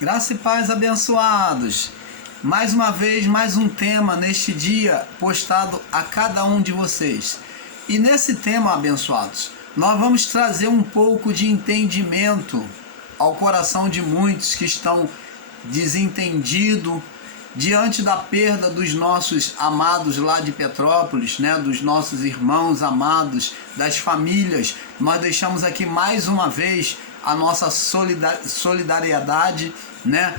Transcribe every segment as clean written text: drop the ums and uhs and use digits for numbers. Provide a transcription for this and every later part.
Graça e paz, abençoados. Mais uma vez, mais um tema neste dia postado a cada um de vocês. E nesse tema, abençoados, nós vamos trazer um pouco de entendimento ao coração de muitos que estão desentendidos diante da perda dos nossos amados lá de Petrópolis, né, dos nossos irmãos amados, das famílias. Nós deixamos aqui mais uma vez a nossa solidariedade, né,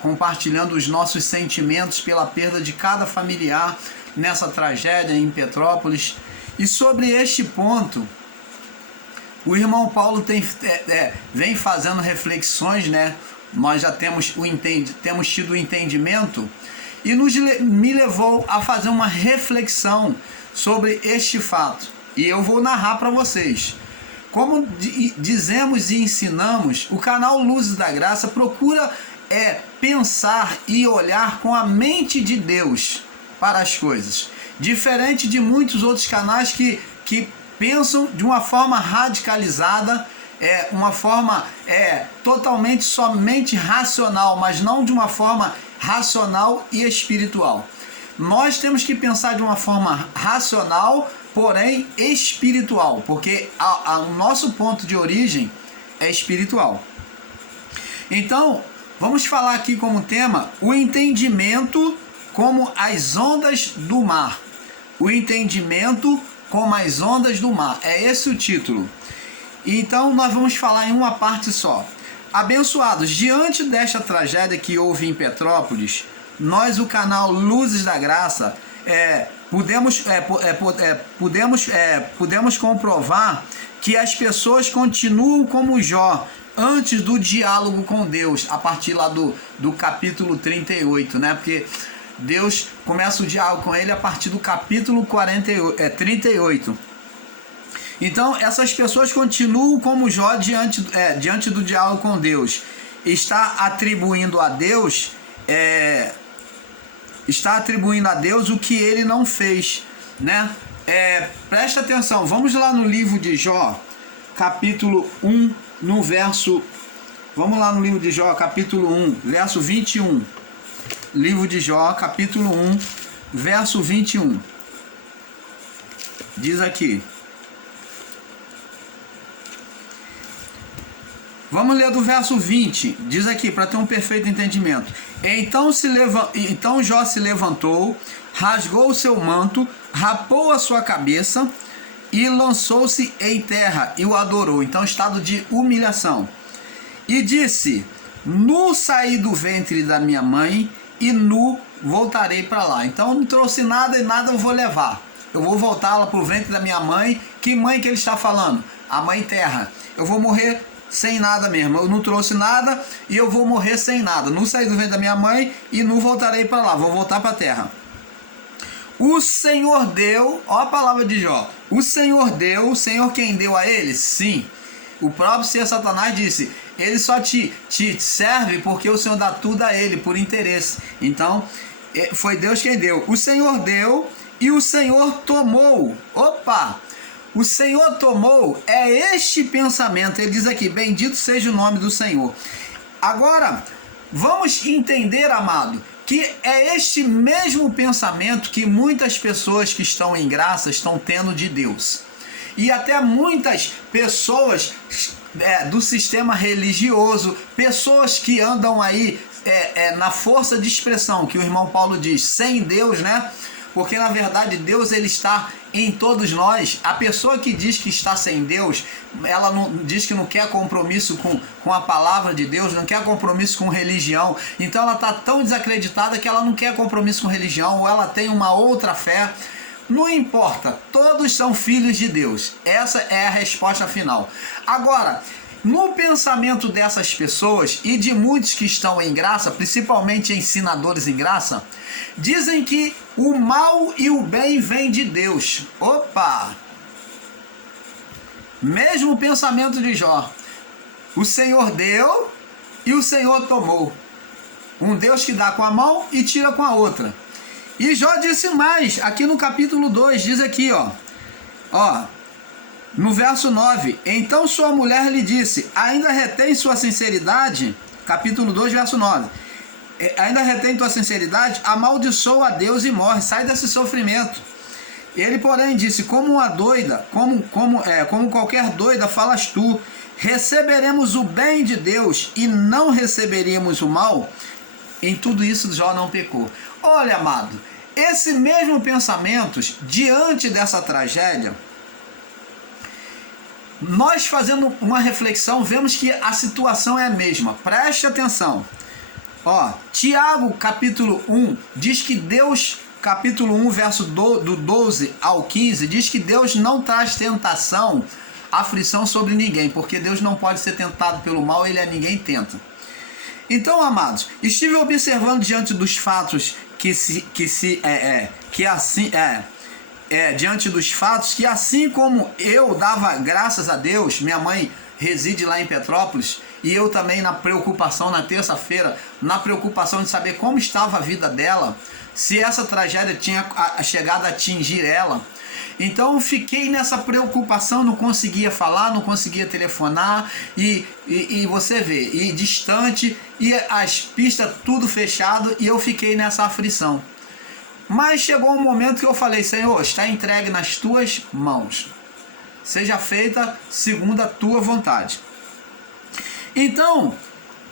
compartilhando os nossos sentimentos pela perda de cada familiar nessa tragédia em Petrópolis. E sobre este ponto, o irmão Paulo vem fazendo reflexões, né? Nós já temos tido o entendimento e me levou a fazer uma reflexão sobre este fato. E eu vou narrar para vocês. Como dizemos e ensinamos, o canal Luzes da Graça procura pensar e olhar com a mente de Deus para as coisas. Diferente de muitos outros canais que pensam de uma forma radicalizada, uma forma totalmente somente racional, mas não de uma forma racional e espiritual. Nós temos que pensar de uma forma racional, porém espiritual, porque o nosso ponto de origem é espiritual. Então, vamos falar aqui como tema o entendimento como as ondas do mar. O entendimento como as ondas do mar. É esse o título. Então, nós vamos falar em uma parte só. Abençoados, diante desta tragédia que houve em Petrópolis, nós, o canal Luzes da Graça, podemos comprovar que as pessoas continuam como Jó antes do diálogo com Deus, a partir lá do capítulo 38, né? Porque Deus começa o diálogo com ele a partir do capítulo 38. Então, essas pessoas continuam como Jó diante do diálogo com Deus. Está atribuindo a Deus o que ele não fez, né? Presta atenção, vamos lá no livro de Jó, capítulo 1, no verso... Vamos lá no livro de Jó, capítulo 1, verso 21. Livro de Jó, capítulo 1, verso 21. Diz aqui. Vamos ler do verso 20. Diz aqui, para ter um perfeito entendimento. Então Jó se levantou, rasgou o seu manto, rapou a sua cabeça e lançou-se em terra e o adorou. Então, estado de humilhação. E disse: nu saí do ventre da minha mãe e nu voltarei para lá. Então, não trouxe nada e nada eu vou levar. Eu vou voltar lá para o ventre da minha mãe. Que mãe que ele está falando? A mãe terra. Eu vou morrer sem nada mesmo, eu não trouxe nada e eu vou morrer sem nada. Não saí do ventre da minha mãe e não voltarei para lá, vou voltar para a terra. O Senhor deu, ó a palavra de Jó, o Senhor deu, o Senhor quem deu a ele? Sim. O próprio ser Satanás disse, ele só te serve porque o Senhor dá tudo a ele por interesse. Então, foi Deus quem deu. O Senhor deu e o Senhor tomou. Opa! O Senhor tomou, este pensamento. Ele diz aqui, bendito seja o nome do Senhor. Agora, vamos entender, amado, que é este mesmo pensamento que muitas pessoas que estão em graça estão tendo de Deus. E até muitas pessoas do sistema religioso, pessoas que andam aí na força de expressão, que o irmão Paulo diz, sem Deus, né? Porque na verdade Deus ele está em todos nós. A pessoa que diz que está sem Deus, ela não diz que não quer compromisso com a palavra de Deus, não quer compromisso com religião. Então ela está tão desacreditada que ela não quer compromisso com religião, ou ela tem uma outra fé. Não importa, todos são filhos de Deus. Essa é a resposta final. Agora, no pensamento dessas pessoas e de muitos que estão em graça, principalmente ensinadores em graça, dizem que o mal e o bem vêm de Deus. Opa! Mesmo pensamento de Jó. O Senhor deu e o Senhor tomou. Um Deus que dá com a mão e tira com a outra. E Jó disse mais, aqui no capítulo 2, diz aqui, ó. No verso 9, então sua mulher lhe disse, ainda retém sua sinceridade? capítulo 2, verso 9. Ainda retém tua sinceridade, amaldiçoa a Deus e morre, sai desse sofrimento. Ele, porém, disse, como uma doida, como qualquer doida falas tu, receberemos o bem de Deus e não receberíamos o mal? Em tudo isso Jó não pecou. Olha, amado, esse mesmo pensamento, diante dessa tragédia, nós fazendo uma reflexão, vemos que a situação é a mesma. Preste atenção. Ó, Tiago, capítulo 1, diz que Deus, capítulo 1, verso do 12 ao 15, diz que Deus não traz tentação, aflição sobre ninguém, porque Deus não pode ser tentado pelo mal, ele a ninguém tenta. Então, amados, estive observando diante dos fatos diante dos fatos que assim como eu dava graças a Deus, minha mãe reside lá em Petrópolis, e eu também na preocupação, na terça-feira, na preocupação de saber como estava a vida dela, se essa tragédia tinha chegado a atingir ela. Então eu fiquei nessa preocupação, não conseguia falar, não conseguia telefonar, e você vê, e distante, e as pistas tudo fechado, e eu fiquei nessa aflição. Mas chegou um momento que eu falei, Senhor, está entregue nas tuas mãos. Seja feita segundo a tua vontade. Então,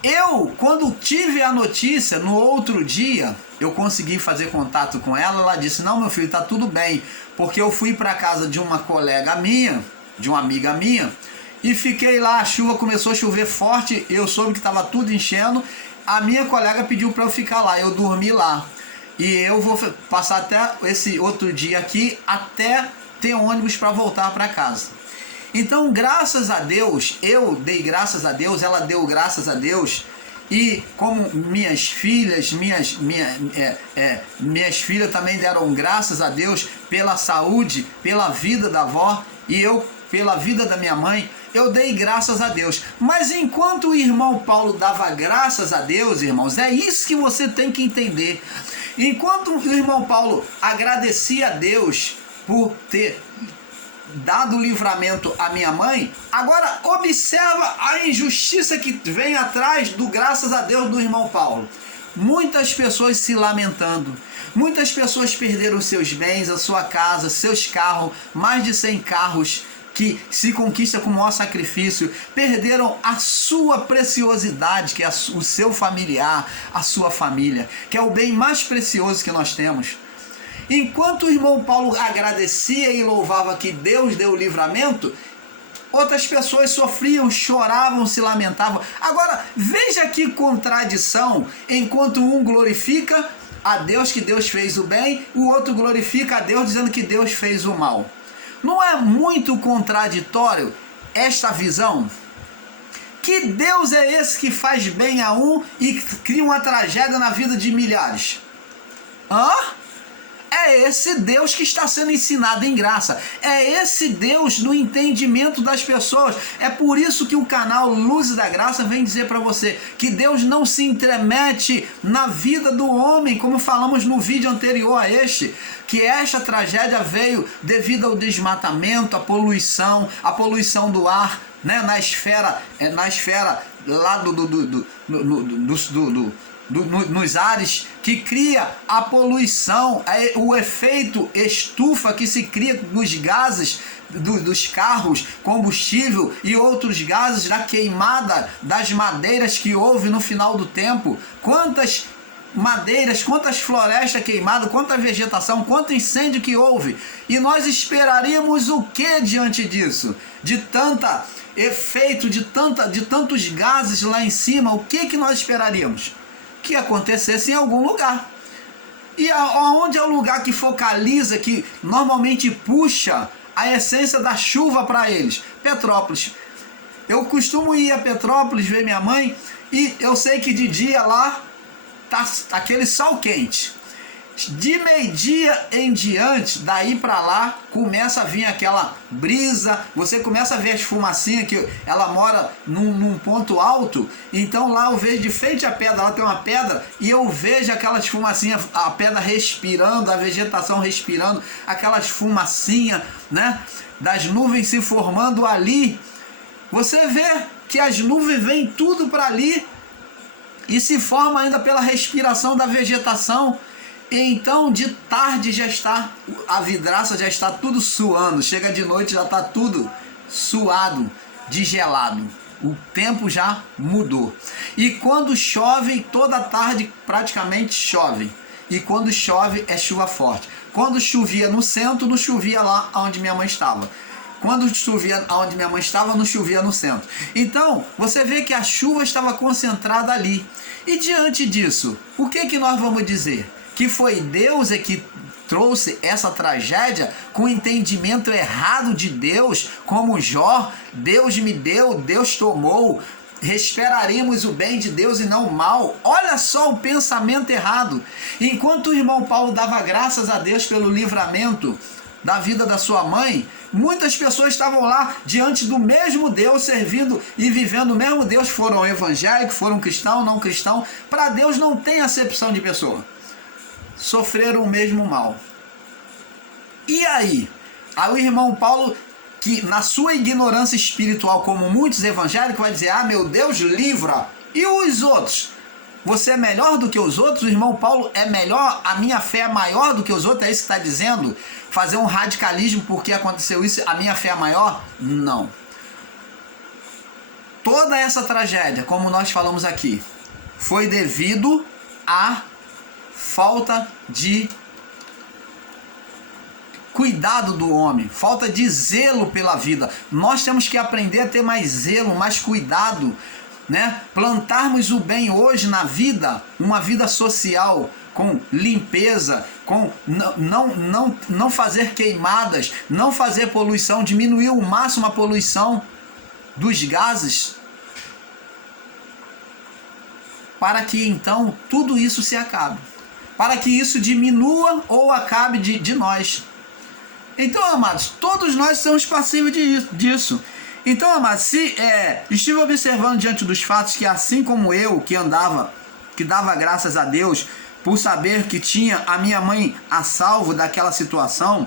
eu, quando tive a notícia, no outro dia, eu consegui fazer contato com ela. Ela disse, não, meu filho, está tudo bem. Porque eu fui para casa de uma colega minha, de uma amiga minha, e fiquei lá, a chuva começou a chover forte, eu soube que estava tudo enchendo. A minha colega pediu para eu ficar lá, eu dormi lá. E eu vou passar até esse outro dia aqui, até ter ônibus para voltar para casa. Então, graças a Deus, eu dei graças a Deus, ela deu graças a Deus, e como minhas filhas, minhas filhas também deram graças a Deus pela saúde, pela vida da avó, e eu pela vida da minha mãe, eu dei graças a Deus. Mas enquanto o irmão Paulo dava graças a Deus, irmãos, é isso que você tem que entender. Enquanto o irmão Paulo agradecia a Deus por ter dado livramento à minha mãe, agora observa a injustiça que vem atrás do graças a Deus do irmão Paulo. Muitas pessoas se lamentando, muitas pessoas perderam seus bens, a sua casa, seus carros, mais de 100 carros que se conquista com o maior sacrifício, perderam a sua preciosidade, que é o seu familiar, a sua família, que é o bem mais precioso que nós temos. Enquanto o irmão Paulo agradecia e louvava que Deus deu o livramento, outras pessoas sofriam, choravam, se lamentavam. Agora, veja que contradição, enquanto um glorifica a Deus que Deus fez o bem, o outro glorifica a Deus dizendo que Deus fez o mal. Não é muito contraditório esta visão? Que Deus é esse que faz bem a um e cria uma tragédia na vida de milhares? É esse Deus que está sendo ensinado em graça. É esse Deus no entendimento das pessoas. É por isso que o canal Luzes da Graça vem dizer para você que Deus não se intromete na vida do homem, como falamos no vídeo anterior a este, que esta tragédia veio devido ao desmatamento, a poluição do ar, né, na esfera lá nos ares, que cria a poluição, o efeito estufa que se cria nos gases dos carros, combustível e outros gases da queimada das madeiras que houve no final do tempo. Quantas madeiras, quantas florestas queimadas, quanta vegetação, quanto incêndio que houve. E nós esperaríamos o que diante disso? De tanta efeito, de tantos gases lá em cima, o que nós esperaríamos? Que acontecesse em algum lugar. E aonde é o lugar que focaliza, que normalmente puxa a essência da chuva para eles? Petrópolis. Eu costumo ir a Petrópolis ver minha mãe, e eu sei que de dia lá tá aquele sol quente. De meio-dia em diante, daí para lá, começa a vir aquela brisa, você começa a ver as fumacinhas, que ela mora num ponto alto, então lá eu vejo de frente à pedra, lá tem uma pedra, e eu vejo aquelas fumacinhas, a pedra respirando, a vegetação respirando, aquelas fumacinhas, né, das nuvens se formando ali. Você vê que as nuvens vêm tudo para ali, e se forma ainda pela respiração da vegetação. E então de tarde já está, a vidraça já está tudo suando, chega de noite já está tudo suado, de gelado. O tempo já mudou. E quando chove, toda tarde praticamente chove. E quando chove é chuva forte. Quando chovia no centro, não chovia lá onde minha mãe estava. Quando chovia onde minha mãe estava, não chovia no centro. Então, você vê que a chuva estava concentrada ali. E diante disso, o que nós vamos dizer? Que foi Deus que trouxe essa tragédia com o entendimento errado de Deus, como Jó, Deus me deu, Deus tomou, esperaremos o bem de Deus e não o mal. Olha só o pensamento errado. Enquanto o irmão Paulo dava graças a Deus pelo livramento da vida da sua mãe, muitas pessoas estavam lá diante do mesmo Deus, servindo e vivendo o mesmo Deus, foram evangélicos, foram cristãos, não cristãos. Para Deus não tem acepção de pessoa. Sofreram o mesmo mal. E aí? Aí o irmão Paulo, que na sua ignorância espiritual, como muitos evangélicos, vai dizer: ah, meu Deus, livra. E os outros? Você é melhor do que os outros? O irmão Paulo é melhor? A minha fé é maior do que os outros? É isso que está dizendo? Fazer um radicalismo porque aconteceu isso, a minha fé é maior? Não. Toda essa tragédia, como nós falamos aqui, foi devido a falta de cuidado do homem, falta de zelo pela vida. Nós temos que aprender a ter mais zelo, mais cuidado, né? Plantarmos o bem hoje na vida, uma vida social, com limpeza, com não fazer queimadas, não fazer poluição, diminuir ao máximo a poluição dos gases, para que então tudo isso se acabe. Para que isso diminua ou acabe de nós. Então, amados, todos nós somos passíveis disso. Então, amados, se estive observando diante dos fatos que assim como eu, que dava graças a Deus, por saber que tinha a minha mãe a salvo daquela situação,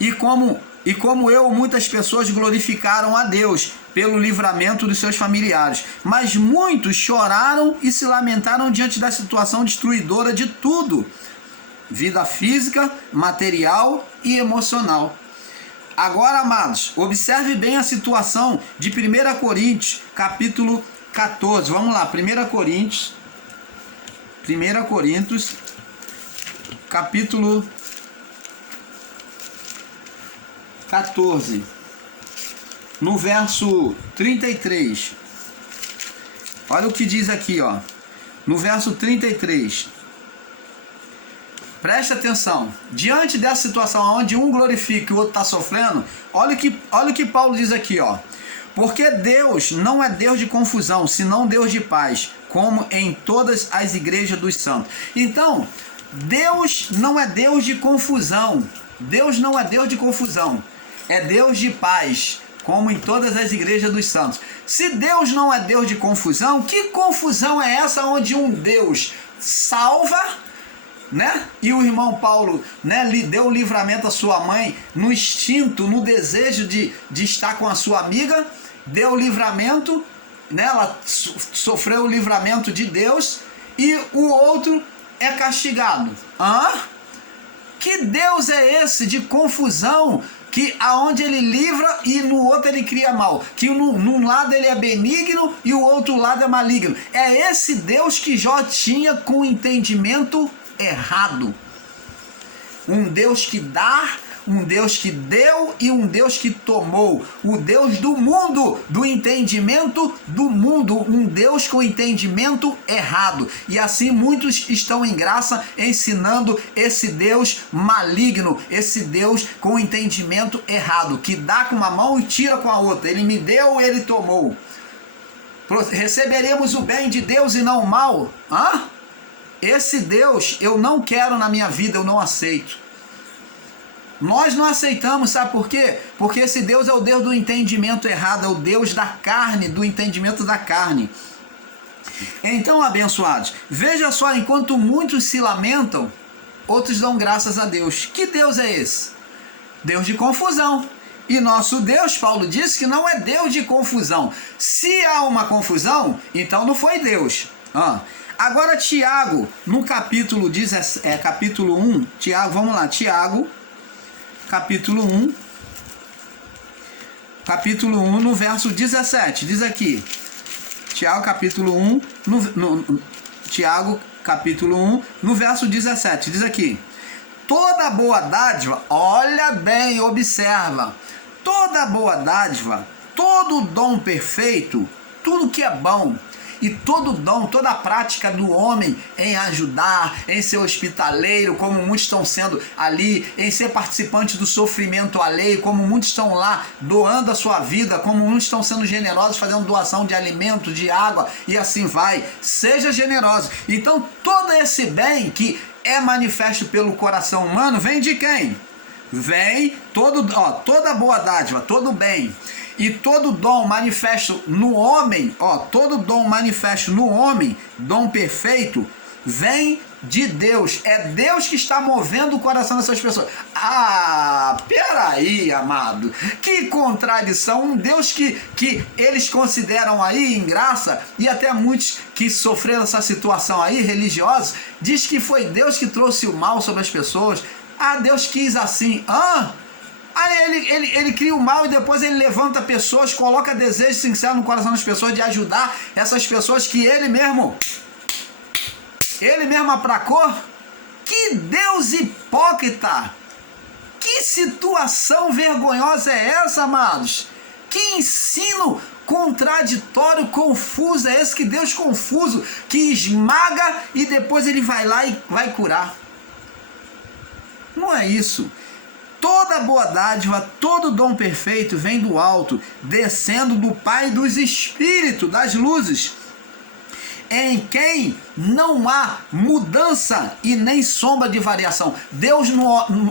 e como eu, muitas pessoas glorificaram a Deus pelo livramento dos seus familiares. Mas muitos choraram e se lamentaram diante da situação destruidora de tudo. Vida física, material e emocional. Agora, amados, observe bem a situação de 1 Coríntios, capítulo 14. Vamos lá, 1 Coríntios, capítulo 14, no verso 33. Olha o que diz aqui, ó. No verso 33. Preste atenção. Diante dessa situação onde um glorifica e o outro está sofrendo, olha o que Paulo diz aqui, ó. Porque Deus não é Deus de confusão, senão Deus de paz, como em todas as igrejas dos santos. Então, Deus não é Deus de confusão. Deus não é Deus de confusão. É Deus de paz, como em todas as igrejas dos santos. Se Deus não é Deus de confusão, que confusão é essa onde um Deus salva, né? E o irmão Paulo, né, lhe deu o livramento à sua mãe no instinto, no desejo de estar com a sua amiga, deu o livramento, né? Ela sofreu o livramento de Deus, e o outro é castigado. Que Deus é esse de confusão, que aonde ele livra e no outro ele cria mal, que num lado ele é benigno e o outro lado é maligno? É esse Deus que Jó tinha com entendimento errado. Um Deus que dá, um Deus que deu e um Deus que tomou. O Deus do mundo, do entendimento do mundo, um Deus com entendimento errado. E assim muitos estão em graça ensinando esse Deus maligno, esse Deus com entendimento errado, que dá com uma mão e tira com a outra. Ele me deu, ele tomou. Receberemos o bem de Deus e não o mal? Esse Deus eu não quero na minha vida, eu não aceito. Nós não aceitamos, sabe por quê? Porque esse Deus é o Deus do entendimento errado, é o Deus da carne, do entendimento da carne. Então, abençoados, veja só, enquanto muitos se lamentam, outros dão graças a Deus. Que Deus é esse? Deus de confusão. E nosso Deus, Paulo disse que não é Deus de confusão. Se há uma confusão, então não foi Deus. Agora Tiago, no capítulo 1, Tiago, vamos lá, Tiago, capítulo 1, no verso 17, diz aqui, Tiago, capítulo 1, Tiago, capítulo 1, no verso 17, diz aqui, toda boa dádiva, olha bem, observa, toda boa dádiva, todo dom perfeito, tudo que é bom, e todo dom, toda a prática do homem em ajudar, em ser hospitaleiro, como muitos estão sendo ali, em ser participante do sofrimento alheio, como muitos estão lá doando a sua vida, como muitos estão sendo generosos, fazendo doação de alimento, de água, e assim vai. Seja generoso. Então todo esse bem que é manifesto pelo coração humano, vem de quem? Vem toda boa dádiva, todo bem. E todo dom manifesto no homem, todo dom manifesto no homem, dom perfeito, vem de Deus. É Deus que está movendo o coração dessas pessoas. Peraí, amado. Que contradição. Um Deus que eles consideram aí em graça, e até muitos que sofreram essa situação aí, religiosos, diz que foi Deus que trouxe o mal sobre as pessoas. Deus quis assim. Aí ele cria o mal e depois ele levanta pessoas, coloca desejo sincero no coração das pessoas de ajudar essas pessoas que ele mesmo apracou. Que Deus hipócrita! Que situação vergonhosa é essa, amados? Que ensino contraditório, confuso é esse? Que Deus confuso, que esmaga e depois ele vai lá e vai curar. Não é isso. Toda boa dádiva, todo dom perfeito vem do alto, descendo do Pai dos Espíritos, das luzes, em quem não há mudança e nem sombra de variação. Deus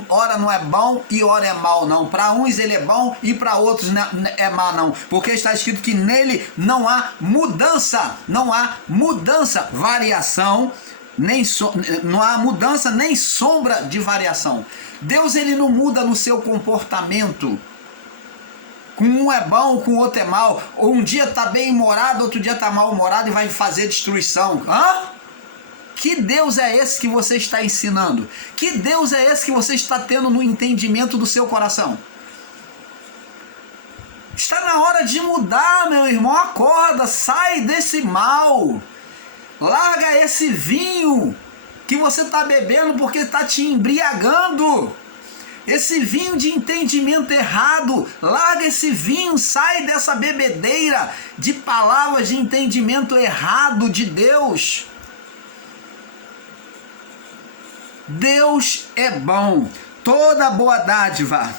ora não é bom e ora é mal, não. Para uns ele é bom e para outros é mal, não. Porque está escrito que nele não há mudança, variação, não há mudança nem sombra de variação. Deus ele não muda no seu comportamento. Com um é bom, com o outro é mal. Ou um dia está bem humorado, outro dia está mal humorado e vai fazer destruição. Que Deus é esse que você está ensinando? Que Deus é esse que você está tendo no entendimento do seu coração? Está na hora de mudar, meu irmão. Acorda, sai desse mal. Larga esse vinho que você está bebendo porque está te embriagando. Esse vinho de entendimento errado, larga esse vinho, sai dessa bebedeira de palavras de entendimento errado de Deus. Deus é bom, toda boa dádiva,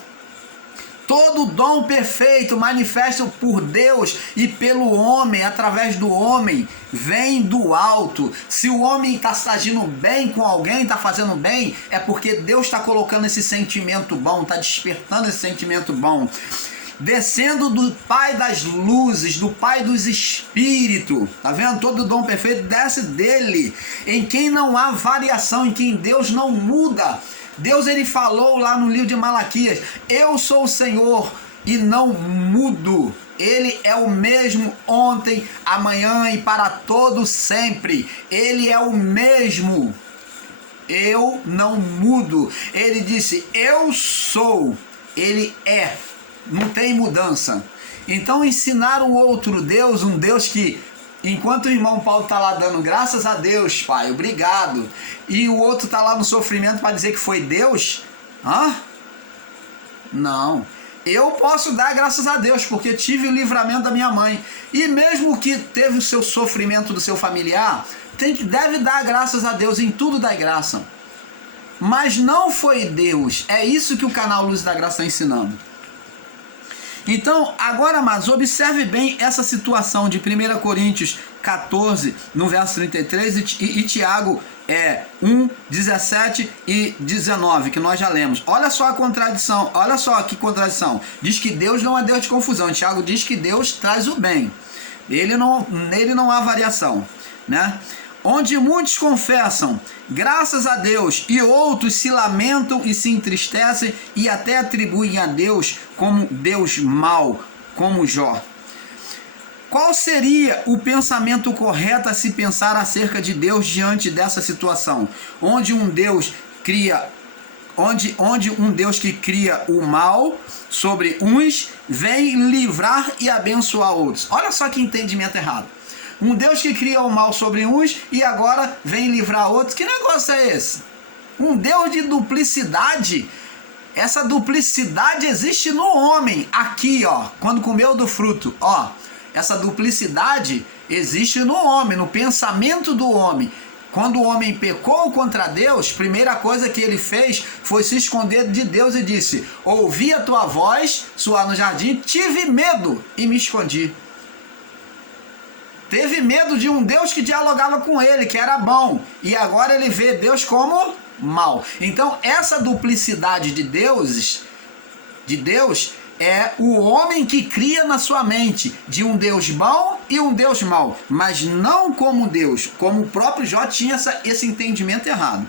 todo dom perfeito manifesto por Deus e pelo homem, através do homem, vem do alto. Se o homem está agindo bem com alguém, está fazendo bem, é porque Deus está colocando esse sentimento bom, está despertando esse sentimento bom. Descendo do Pai das luzes, do Pai dos Espíritos, tá vendo? Todo dom perfeito desce dele, em quem não há variação, em quem Deus não muda. Deus ele falou lá no livro de Malaquias: eu sou o Senhor e não mudo. Ele é o mesmo ontem, amanhã e para todo sempre. Ele é o mesmo. Eu não mudo. Ele disse: eu sou. Ele é. Não tem mudança. Então ensinar um outro Deus, um Deus que, enquanto o irmão Paulo está lá dando graças a Deus, Pai, obrigado, e o outro está lá no sofrimento para dizer que foi Deus, não. Eu posso dar graças a Deus, porque tive o livramento da minha mãe. E mesmo que teve o seu sofrimento do seu familiar, deve dar graças a Deus, em tudo dá graça. Mas não foi Deus. É isso que o canal Luz da Graça está ensinando. Então, agora, amados, observe bem essa situação de 1 Coríntios 14, no verso 33, e Tiago 1, 17 e 19, que nós já lemos. Olha só a contradição, olha só que contradição. Diz que Deus não é Deus de confusão. Tiago diz que Deus traz o bem. Nele não há variação, né? Onde muitos confessam graças a Deus e outros se lamentam e se entristecem e até atribuem a Deus como Deus mau, como Jó. Qual seria o pensamento correto a se pensar acerca de Deus diante dessa situação? Onde um Deus que cria o mal sobre uns, vem livrar e abençoar outros. Olha só que entendimento errado. Um Deus que cria o mal sobre uns e agora vem livrar outros. Que negócio é esse? Um Deus de duplicidade. Essa duplicidade existe no homem. Aqui, ó, quando comeu do fruto, ó. Essa duplicidade existe no homem, no pensamento do homem. Quando o homem pecou contra Deus, primeira coisa que ele fez foi se esconder de Deus e disse: ouvi a tua voz soar no jardim, tive medo e me escondi. Teve medo de um Deus que dialogava com ele, que era bom, e agora ele vê Deus como mal. Então essa duplicidade de Deus é o homem que cria na sua mente de um Deus bom e um Deus mau, mas não como Deus, como o próprio Jó tinha esse entendimento errado.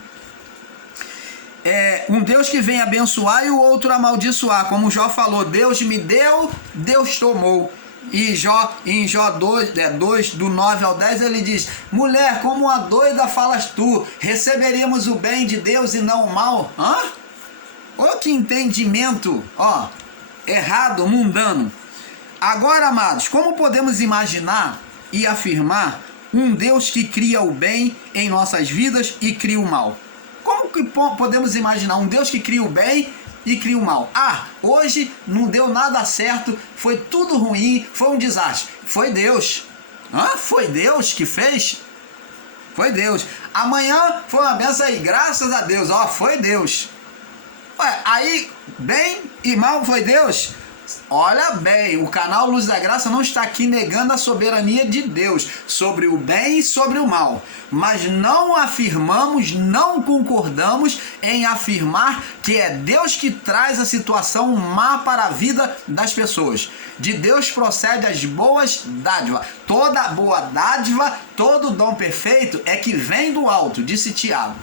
É um Deus que vem abençoar e o outro amaldiçoar, como Jó falou: Deus me deu, Deus tomou. E em Jó 2, do 9 ao 10, ele diz: mulher, como a doida falas tu, receberíamos o bem de Deus e não o mal? Olha que entendimento, ó, errado, mundano. Agora, amados, como podemos imaginar e afirmar um Deus que cria o bem em nossas vidas e cria o mal? Como que podemos imaginar um Deus que cria o bem e cria o mal? Hoje não deu nada certo, foi tudo ruim, foi um desastre. Foi Deus. Foi Deus que fez? Foi Deus. Amanhã foi uma benção aí, graças a Deus, ó, foi Deus. Aí, bem e mal foi Deus? Olha bem, o canal Luz da Graça não está aqui negando a soberania de Deus sobre o bem e sobre o mal, mas não afirmamos, não concordamos em afirmar que é Deus que traz a situação má para a vida das pessoas. De Deus procede as boas dádivas. Toda boa dádiva, todo dom perfeito é que vem do alto, disse Tiago.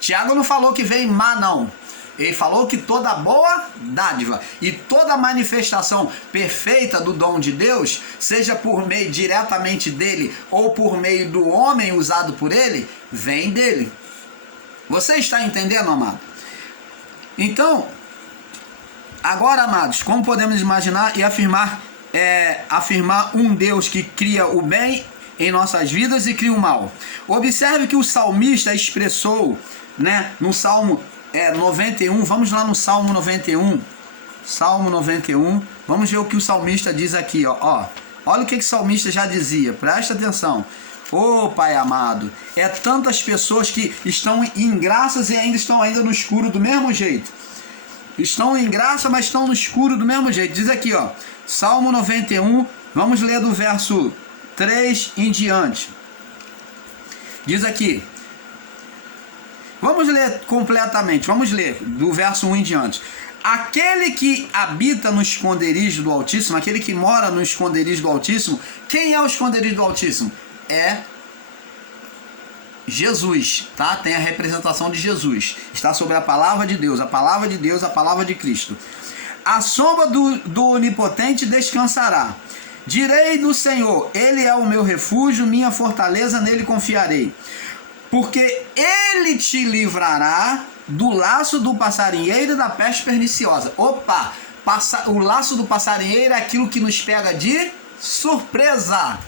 Tiago não falou que vem má, não. Ele falou que toda boa dádiva e toda manifestação perfeita do dom de Deus, seja por meio diretamente dele ou por meio do homem usado por ele, vem dele. Você está entendendo, amado? Então, agora, amados, como podemos imaginar e afirmar um Deus que cria o bem em nossas vidas e cria o mal? Observe que o salmista expressou, no Salmo 91, vamos lá no Salmo 91, vamos ver o que o salmista diz aqui, ó. Olha o que o salmista já dizia, presta atenção. Pai amado, tantas pessoas que estão em graças e ainda estão no escuro do mesmo jeito. Estão em graça, mas estão no escuro do mesmo jeito. Diz aqui, ó, Salmo 91, vamos ler do verso 3 em diante. Diz aqui, vamos ler completamente, vamos ler do verso 1 em diante. Aquele que habita no esconderijo do Altíssimo, aquele que mora no esconderijo do Altíssimo, quem é o esconderijo do Altíssimo? É Jesus, tá? Tem a representação de Jesus, está sobre a palavra de Deus, a palavra de Deus, a palavra de Cristo. A sombra do Onipotente descansará. Direi do Senhor, Ele é o meu refúgio, minha fortaleza, nele confiarei. Porque Ele te livrará do laço do passarinheiro e da peste perniciosa. O laço do passarinheiro é aquilo que nos pega de surpresa.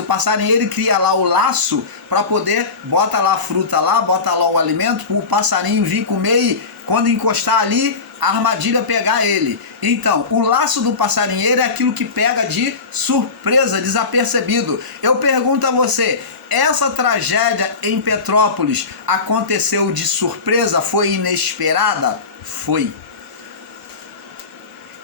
O passarinheiro cria lá o laço para poder, bota lá a fruta lá, bota lá o alimento, para o passarinho vir comer e quando encostar ali, a armadilha pegar ele. Então, o laço do passarinheiro é aquilo que pega de surpresa, desapercebido. Eu pergunto a você, essa tragédia em Petrópolis aconteceu de surpresa? Foi inesperada? Foi.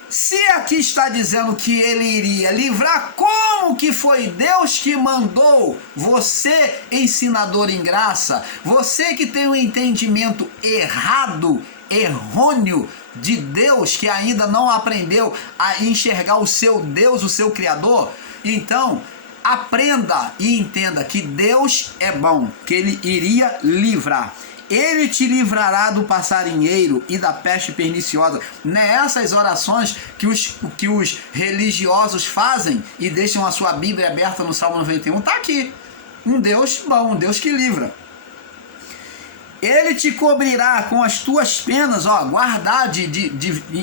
Se aqui está dizendo que ele iria livrar, como que foi Deus que mandou? Você, ensinador em graça, você que tem um entendimento errôneo de Deus, que ainda não aprendeu a enxergar o seu Deus, o seu Criador, então aprenda e entenda que Deus é bom, que Ele iria livrar. Ele te livrará do passarinheiro e da peste perniciosa. Nessas orações que os religiosos fazem e deixam a sua Bíblia aberta no Salmo 91, está aqui. Um Deus bom, um Deus que livra. Ele te cobrirá com as tuas penas, guardar de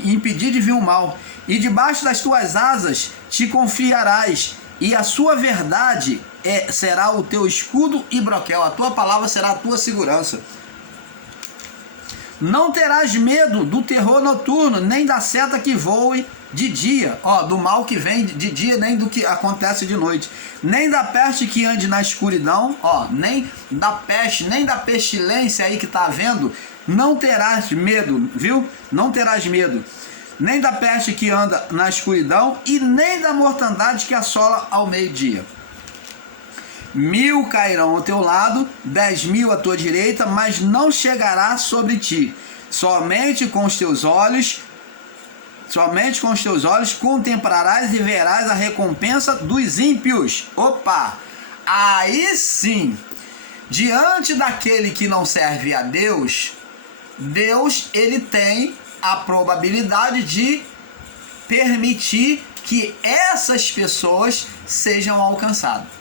impedir de vir o mal. E debaixo das tuas asas te confiarás, e a sua verdade será o teu escudo e broquel. A tua palavra será a tua segurança. Não terás medo do terror noturno, nem da seta que voe de dia, do mal que vem de dia, nem do que acontece de noite, nem da peste que ande na escuridão, nem da peste, nem da pestilência aí que está havendo. Não terás medo, viu? Não terás medo, nem da peste que anda na escuridão, e nem da mortandade que assola ao meio-dia. 1000 cairão ao teu lado, 10.000 à tua direita, mas não chegará sobre ti. Somente com os teus olhos contemplarás e verás a recompensa dos ímpios. Aí sim, diante daquele que não serve a Deus, ele tem a probabilidade de permitir que essas pessoas sejam alcançadas.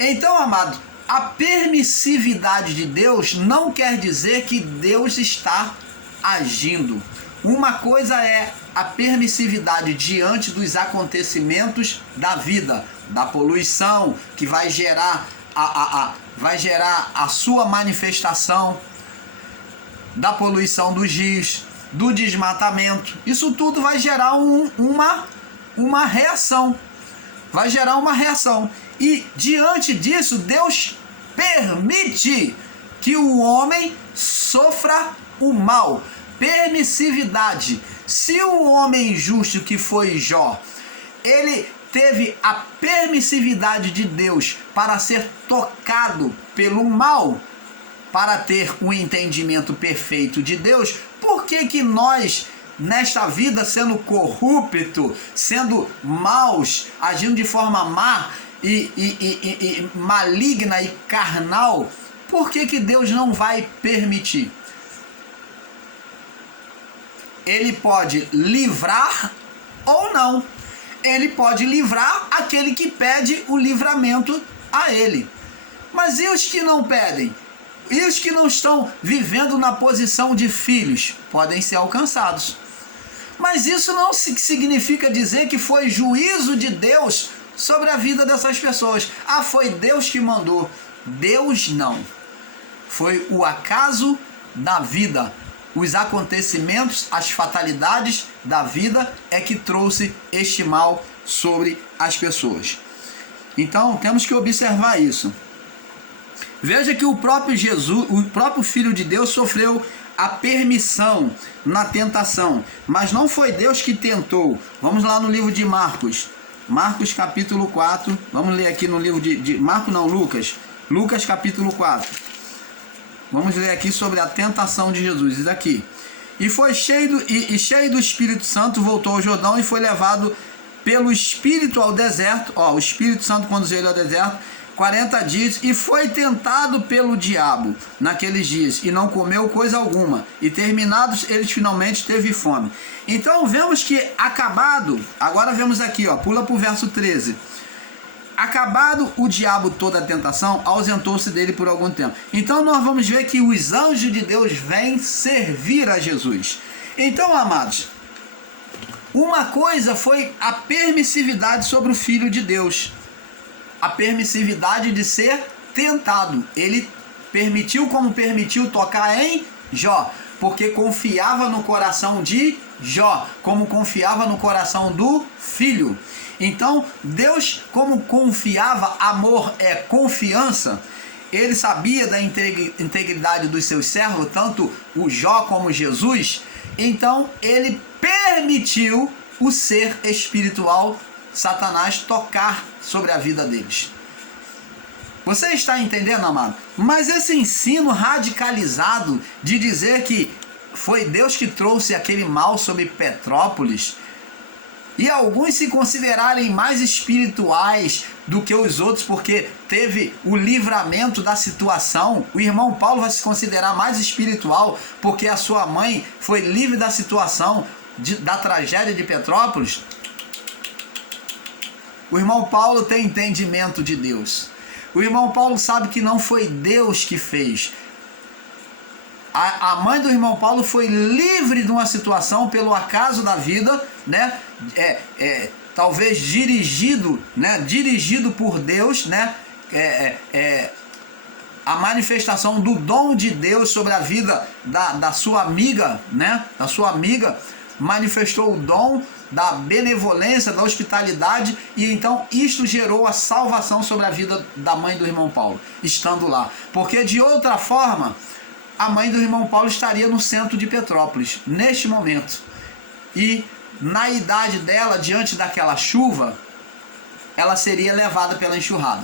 Então, amado, a permissividade de Deus não quer dizer que Deus está agindo. Uma coisa é a permissividade diante dos acontecimentos da vida, da poluição, que vai gerar a sua manifestação, da poluição dos rios, do desmatamento. Isso tudo vai gerar uma reação. Vai gerar uma reação. E diante disso, Deus permite que o homem sofra o mal. Permissividade. Se o homem justo que foi Jó, ele teve a permissividade de Deus para ser tocado pelo mal, para ter um entendimento perfeito de Deus, por que nós, nesta vida, sendo corrupto, sendo maus, agindo de forma má e maligna e carnal, por que Deus não vai permitir? Ele pode livrar ou não. Ele pode livrar aquele que pede o livramento a ele. Mas e os que não pedem? E os que não estão vivendo na posição de filhos? Podem ser alcançados. Mas isso não significa dizer que foi juízo de Deus sobre a vida dessas pessoas. Foi Deus que mandou. Deus não. Foi o acaso da vida. Os acontecimentos, as fatalidades da vida é que trouxe este mal sobre as pessoas. Então temos que observar isso. Veja que o próprio Jesus, o próprio Filho de Deus, sofreu a permissão na tentação, mas não foi Deus que tentou. Vamos lá no livro de Marcos. Marcos capítulo 4. Vamos ler aqui no livro de Marcos, não, Lucas. Lucas capítulo 4. Vamos ler aqui sobre a tentação de Jesus. Isso aqui. E foi cheio do Espírito Santo, voltou ao Jordão e foi levado pelo Espírito ao deserto. O Espírito Santo conduziu ele ao deserto 40 dias e foi tentado pelo diabo naqueles dias e não comeu coisa alguma. E terminados eles finalmente teve fome. Então vemos que agora vemos aqui, pula para o verso 13. Acabado o diabo toda a tentação, ausentou-se dele por algum tempo. Então nós vamos ver que os anjos de Deus vêm servir a Jesus. Então, amados, uma coisa foi a permissividade sobre o Filho de Deus. A permissividade de ser tentado. Ele permitiu, como permitiu tocar em Jó, porque confiava no coração de Jó, como confiava no coração do filho. Então, Deus, como confiava, amor é confiança, ele sabia da integridade dos seus servos, tanto o Jó como Jesus, então ele permitiu o ser espiritual, Satanás, tocar sobre a vida deles. Você está entendendo, amado? Mas esse ensino radicalizado de dizer que foi Deus que trouxe aquele mal sobre Petrópolis, e alguns se considerarem mais espirituais do que os outros, porque teve o livramento da situação, o irmão Paulo vai se considerar mais espiritual, porque a sua mãe foi livre da situação, da tragédia de Petrópolis. O irmão Paulo tem entendimento de Deus. O irmão Paulo sabe que não foi Deus que fez. A mãe do irmão Paulo foi livre de uma situação pelo acaso da vida, né? Talvez dirigido por Deus, né? A manifestação do dom de Deus sobre a vida da sua amiga, né? Da sua amiga, manifestou o dom da benevolência, da hospitalidade, e então isto gerou a salvação sobre a vida da mãe do irmão Paulo, estando lá. Porque de outra forma, a mãe do irmão Paulo estaria no centro de Petrópolis, neste momento. E na idade dela, diante daquela chuva, ela seria levada pela enxurrada.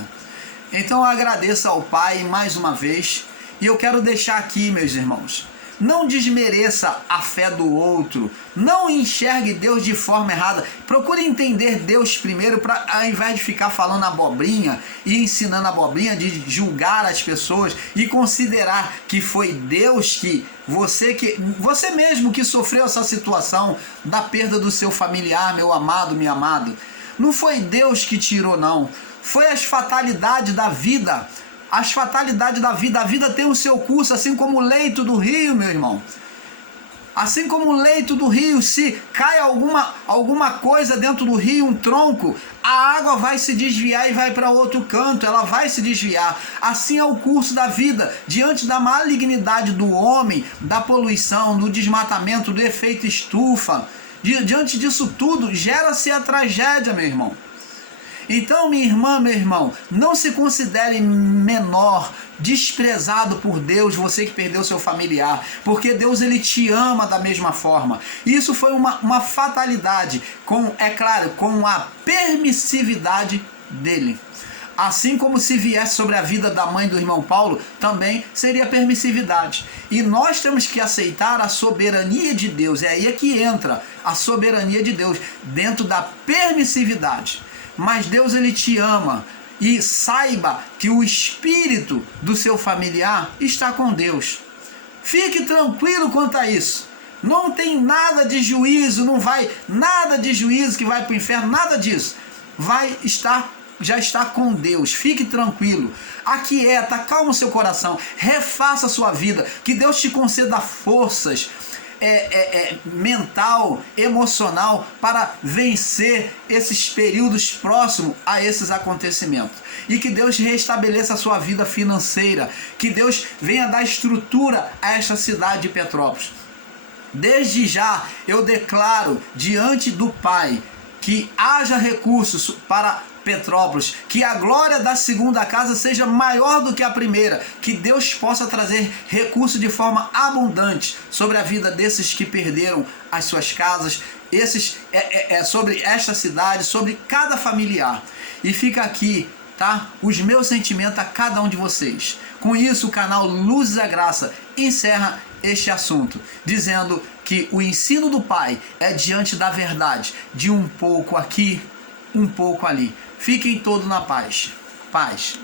Então eu agradeço ao Pai mais uma vez, e eu quero deixar aqui, meus irmãos, não desmereça a fé do outro, não enxergue Deus de forma errada, procure entender Deus primeiro, para ao invés de ficar falando abobrinha e ensinando abobrinha, de julgar as pessoas e considerar que foi Deus que você mesmo que sofreu essa situação da perda do seu familiar, meu amado, minha amada. Não foi Deus que tirou, não. Foi as fatalidades da vida. As fatalidades da vida. A vida tem o seu curso, assim como o leito do rio, meu irmão. Assim como o leito do rio, se cai alguma coisa dentro do rio, um tronco, a água vai se desviar e vai para outro canto, ela vai se desviar. Assim é o curso da vida. Diante da malignidade do homem, da poluição, do desmatamento, do efeito estufa, diante disso tudo, gera-se a tragédia, meu irmão. Então, minha irmã, meu irmão, não se considere menor, desprezado por Deus, você que perdeu seu familiar, porque Deus, ele te ama da mesma forma. Isso foi uma fatalidade, é claro, com a permissividade dele. Assim como se viesse sobre a vida da mãe do irmão Paulo, também seria permissividade. E nós temos que aceitar a soberania de Deus. É aí que entra a soberania de Deus, dentro da permissividade. Mas Deus, ele te ama, e saiba que o espírito do seu familiar está com Deus. Fique tranquilo quanto a isso. Não tem nada de juízo, nada de juízo que vai para o inferno, nada disso. Já está com Deus. Fique tranquilo. Aquieta, calma o seu coração, refaça a sua vida, que Deus te conceda forças mental, emocional, para vencer esses períodos próximos a esses acontecimentos. E que Deus restabeleça a sua vida financeira, que Deus venha dar estrutura a esta cidade de Petrópolis. Desde já eu declaro diante do Pai que haja recursos para Petrópolis, que a glória da segunda casa seja maior do que a primeira, que Deus possa trazer recursos de forma abundante sobre a vida desses que perderam as suas casas, sobre esta cidade, sobre cada familiar. E fica aqui, tá? Os meus sentimentos a cada um de vocês. Com isso, o canal Luzes da Graça encerra este assunto, dizendo que o ensino do Pai é diante da verdade, de um pouco aqui, um pouco ali. Fiquem todos na paz. Paz.